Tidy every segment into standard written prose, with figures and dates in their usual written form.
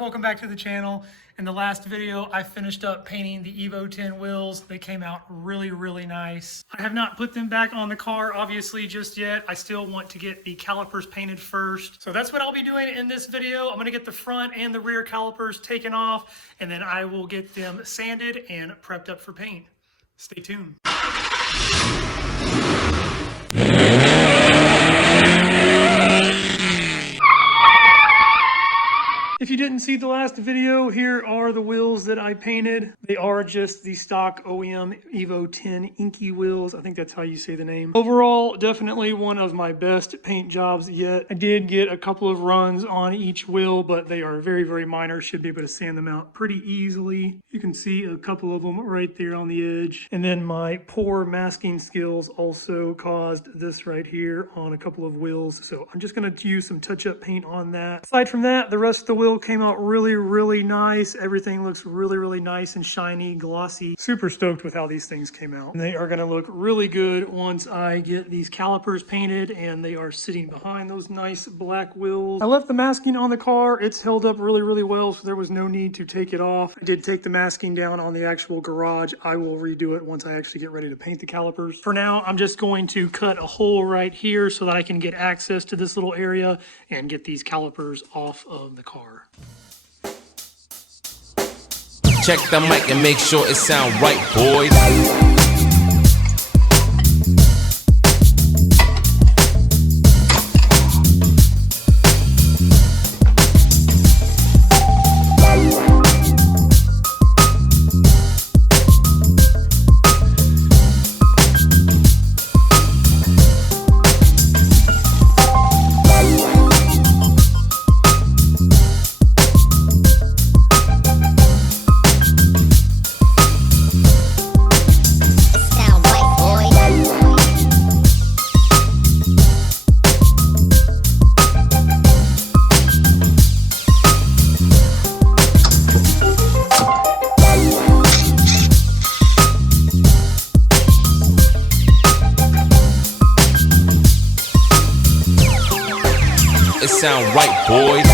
welcome back to the channel. In the last video, I finished up painting the Evo 10 wheels. They came out really nice. I have not put them back on the car, obviously, just yet. I still want to get the calipers painted first. So that's what I'll be doing in this video. I'm gonna get the front and the rear calipers taken off, and then I will get them sanded and prepped up for paint. Stay tuned. If you didn't see the last video, here are the wheels that I painted. They are just the stock OEM Evo 10 inky wheels. I think that's how you say the name. Overall, definitely one of my best paint jobs yet. I did get a couple of runs on each wheel, but they are very minor. Should be able to sand them out pretty easily. You can see a couple of them right there on the edge. And then my poor masking skills also caused this right here on a couple of wheels. So I'm just gonna use some touch-up paint on that. Aside from that, the rest of the wheel came out really nice. Everything looks really nice and shiny, glossy. Super stoked with how these things came out. And they are going to look really good once I get these calipers painted and they are sitting behind those nice black wheels. I left the masking on the car. It's held up really well, so there was no need to take it off. I did take the masking down on the actual garage. I will redo it once I actually get ready to paint the calipers. For now, I'm just going to cut a hole right here so that I can get access to this little area and get these calipers off of the car. Check the mic and make sure it sound right, boys. It sound right, boys.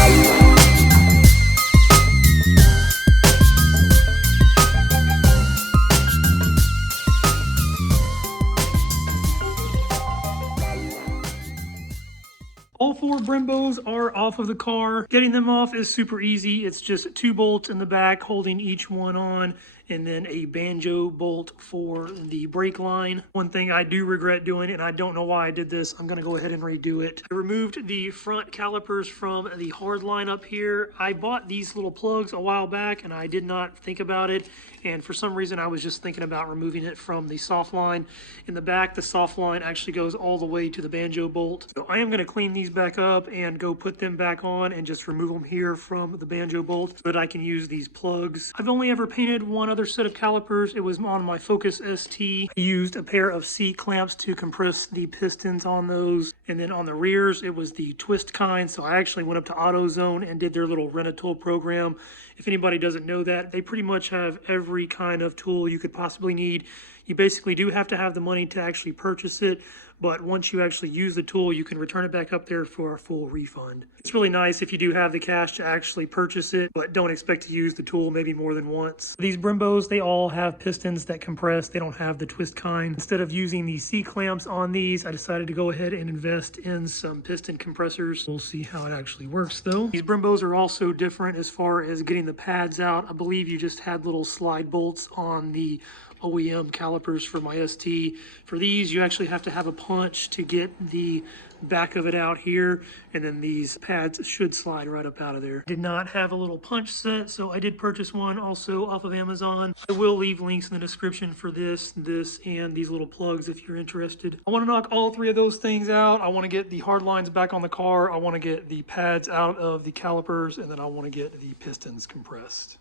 All four Brembos are off of the car. Getting them off is super easy. It's just 2 bolts in the back holding each one on, and then a banjo bolt for the brake line. One thing I do regret doing, and I don't know why I did this, I'm gonna go ahead and redo it. I removed the front calipers from the hard line up here. I bought these little plugs a while back and I did not think about it. And for some reason, I was just thinking about removing it from the soft line. In the back, the soft line actually goes all the way to the banjo bolt. So I am gonna clean these back up and go put them back on and just remove them here from the banjo bolt so that I can use these plugs. I've only ever painted one other set of calipers. It was on my Focus ST. I used a pair of C clamps to compress the pistons on those. And then on the rears, it was the twist kind. So I actually went up to AutoZone and did their little rent-a-tool program. If anybody doesn't know that, they pretty much have every kind of tool you could possibly need. You basically do have to have the money to actually purchase it, but once you actually use the tool, you can return it back up there for a full refund. It's really nice if you do have the cash to actually purchase it, but don't expect to use the tool maybe more than once. These Brembos, they all have pistons that compress. They don't have the twist kind. Instead of using the C clamps on these, I decided to go ahead and invest in some piston compressors. We'll see how it actually works though. These Brembos are also different as far as getting the pads out. I believe you just had little slide bolts on the OEM calipers for my ST. For these, you actually have to have a punch to get the back of it out here, and then these pads should slide right up out of there. Did not have a little punch set, so I did purchase one also off of Amazon. I will leave links in the description for this, and these little plugs if you're interested. I want to knock all 3 of those things out. I want to get the hard lines back on the car. I want to get the pads out of the calipers, and then I want to get the pistons compressed.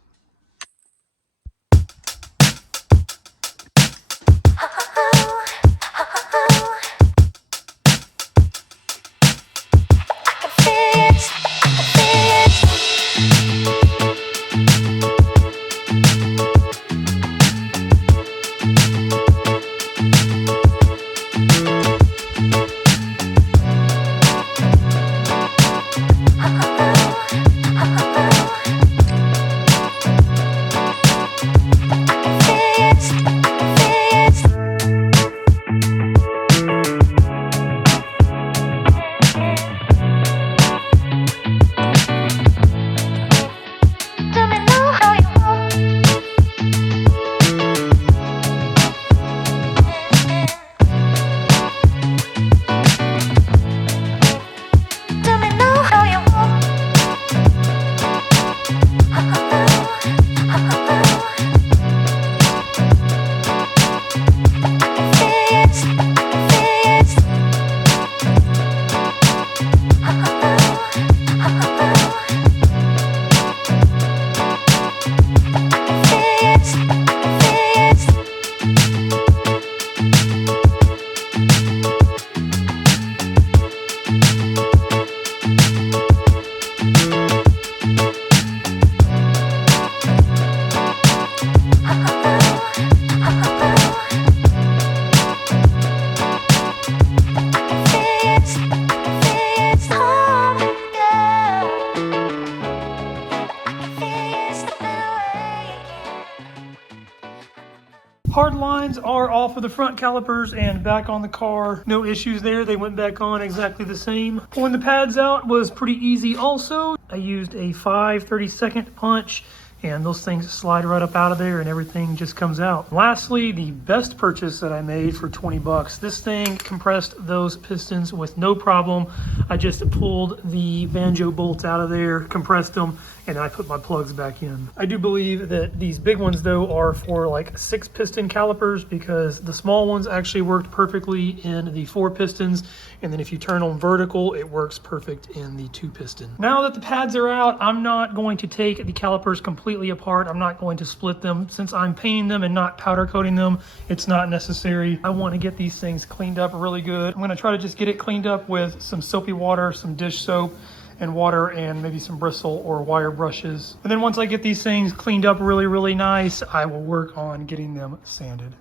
Hard lines are off of the front calipers and back on the car. No issues there. They went back on exactly the same. Pulling the pads out was pretty easy also. I used a 5/32 punch, and those things slide right up out of there and everything just comes out. Lastly, the best purchase that I made for 20 bucks. This thing compressed those pistons with no problem. I just pulled the banjo bolts out of there, compressed them, and I put my plugs back in. I do believe that these big ones though are for like 6 piston calipers, because the small ones actually worked perfectly in the 4 pistons, and then if you turn them vertical, it works perfect in the 2 piston. Now that the pads are out, I'm not going to take the calipers completely apart. I'm not going to split them. Since I'm painting them and not powder coating them, it's not necessary. I want to get these things cleaned up really good. I'm going to try to just get it cleaned up with some soapy water, some dish soap, and water, and maybe some bristle or wire brushes. And then once I get these things cleaned up really, really nice, I will work on getting them sanded.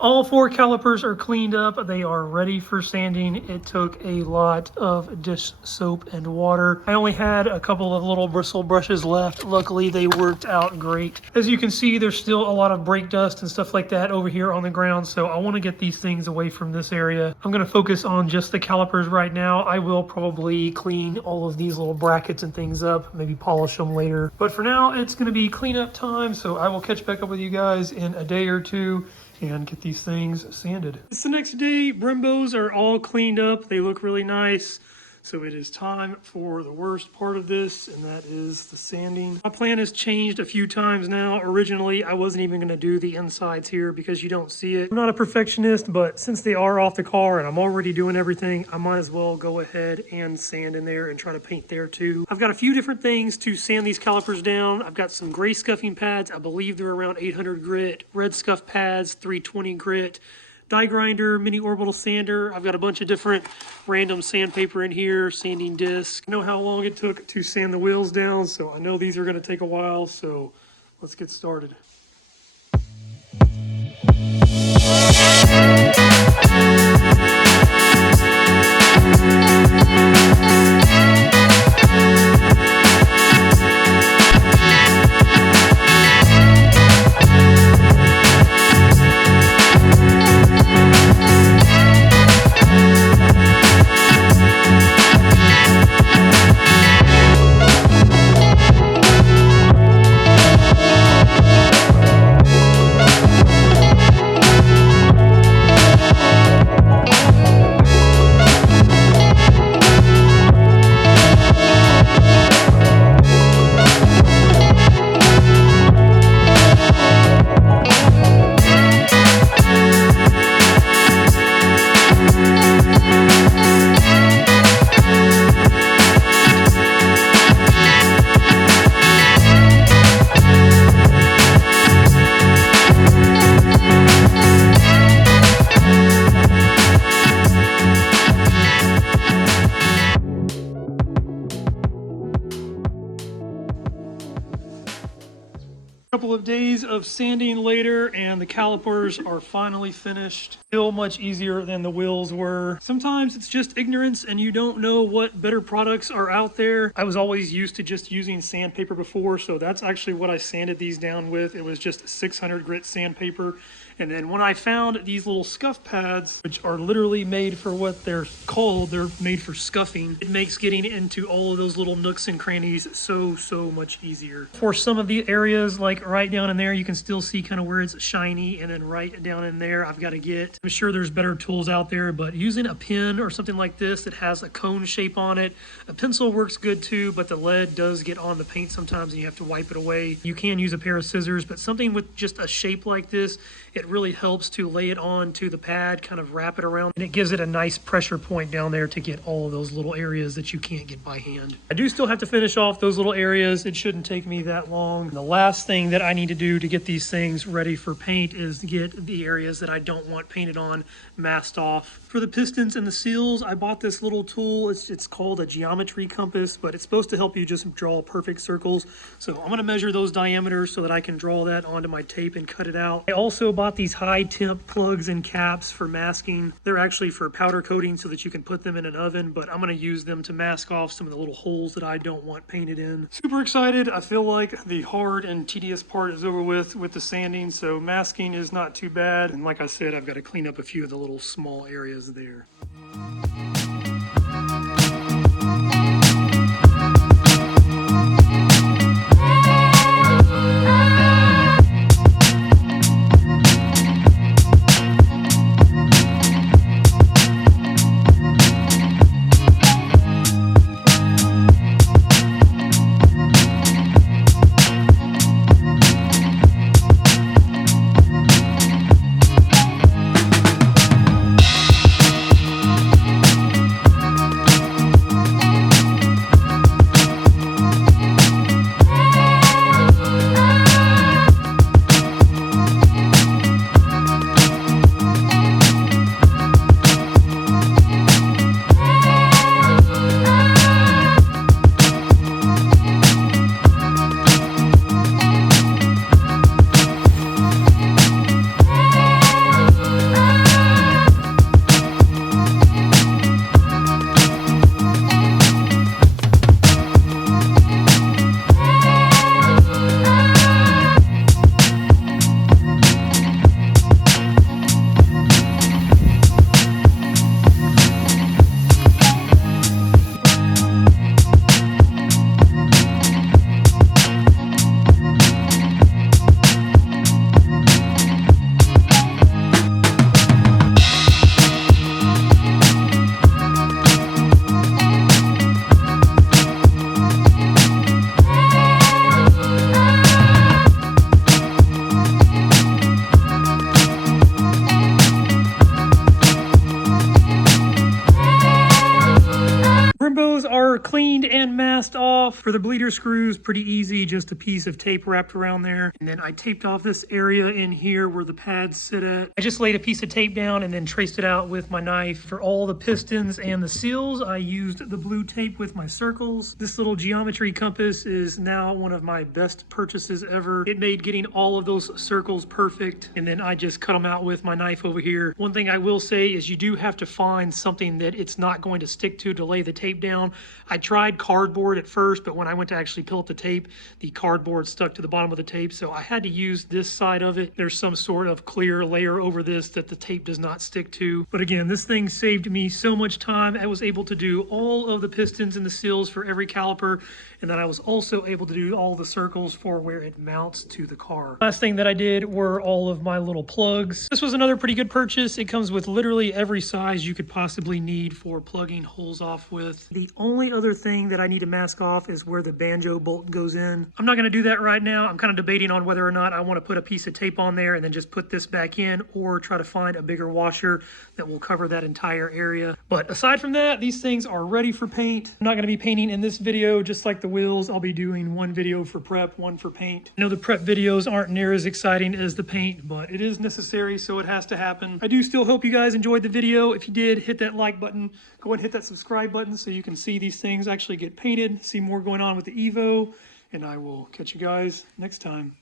All 4 calipers are cleaned up. They are ready for sanding. It took a lot of dish soap and water. I only had a couple of little bristle brushes left. Luckily, they worked out great. As you can see, there's still a lot of brake dust and stuff like that over here on the ground, so I want to get these things away from this area. I'm going to focus on just the calipers right now. I will probably clean all of these little brackets and things up, maybe polish them later. But for now, it's going to be cleanup time, so I will catch back up with you guys in a day or two and get these things sanded. It's the next day. Brembos are all cleaned up. They look really nice. So it is time for the worst part of this, and that is the sanding. My plan has changed a few times now. Originally, I wasn't even going to do the insides here because you don't see it. I'm not a perfectionist, but since they are off the car and I'm already doing everything, I might as well go ahead and sand in there and try to paint there too. I've got a few different things to sand these calipers down. I've got some gray scuffing pads. I believe they're around 800 grit. Red scuff pads, 320 grit. Die grinder, mini orbital sander. I've got a bunch of different random sandpaper in here, sanding disc. I know how long it took to sand the wheels down, so I know these are going to take a while, so let's get started. Couple of days of sanding later, and the calipers are finally finished. Still much easier than the wheels were. Sometimes it's just ignorance and you don't know what better products are out there. I was always used to just using sandpaper before, so that's actually what I sanded these down with. It was just 600 grit sandpaper, And then when I found these little scuff pads, which are literally made for what they're called, they're made for scuffing, it makes getting into all of those little nooks and crannies so much easier. For some of the areas, like right down in there, you can still see kind of where it's shiny, and then right down in there, I've got to get, I'm sure there's better tools out there, but using a pen or something like this that has a cone shape on it, a pencil works good too, but the lead does get on the paint sometimes and you have to wipe it away. You can use a pair of scissors, but something with just a shape like this, it really helps to lay it on to the pad, kind of wrap it around, and it gives it a nice pressure point down there to get all of those little areas that you can't get by hand. I do still have to finish off those little areas. It shouldn't take me that long. And the last thing that I need to do to get these things ready for paint is to get the areas that I don't want painted on masked off. For the pistons and the seals, I bought this little tool. It's called a geometry compass, but it's supposed to help you just draw perfect circles. So I'm going to measure those diameters so that I can draw that onto my tape and cut it out. I also bought these high temp plugs and caps for masking. They're actually for powder coating so that you can put them in an oven, but I'm going to use them to mask off some of the little holes that I don't want painted in. Super excited. I feel like the hard and tedious part is over with the sanding, so masking is not too bad. And like I said, I've got to clean up a few of the little small areas there. Brembos are cleaned and masked off. For the bleeder screws, pretty easy, just a piece of tape wrapped around there. And then I taped off this area in here where the pads sit at. I just laid a piece of tape down and then traced it out with my knife. For all the pistons and the seals, I used the blue tape with my circles. This little geometry compass is now one of my best purchases ever. It made getting all of those circles perfect, and then I just cut them out with my knife over here. One thing I will say is you do have to find something that it's not going to stick to lay the tape down. I tried cardboard at first, but when I went to actually peel up the tape, the cardboard stuck to the bottom of the tape, so I had to use this side of it. There's some sort of clear layer over this that the tape does not stick to. But again, this thing saved me so much time. I was able to do all of the pistons and the seals for every caliper, and then I was also able to do all the circles for where it mounts to the car. Last thing that I did were all of my little plugs. This was another pretty good purchase. It comes with literally every size you could possibly need for plugging holes off with. The only other thing that I need to mask off is where the banjo bolt goes in. I'm not going to do that right now. I'm kind of debating on whether or not I want to put a piece of tape on there and then just put this back in, or try to find a bigger washer that will cover that entire area. But aside from that, these things are ready for paint. I'm not going to be painting in this video, just like the wheels. I'll be doing one video for prep, one for paint. I know the prep videos aren't near as exciting as the paint, but it is necessary, so it has to happen. I do still hope you guys enjoyed the video. If you did, hit that like button. Go ahead and hit that subscribe button so you can see these things actually get painted, see more going on with the Evo, and I will catch you guys next time.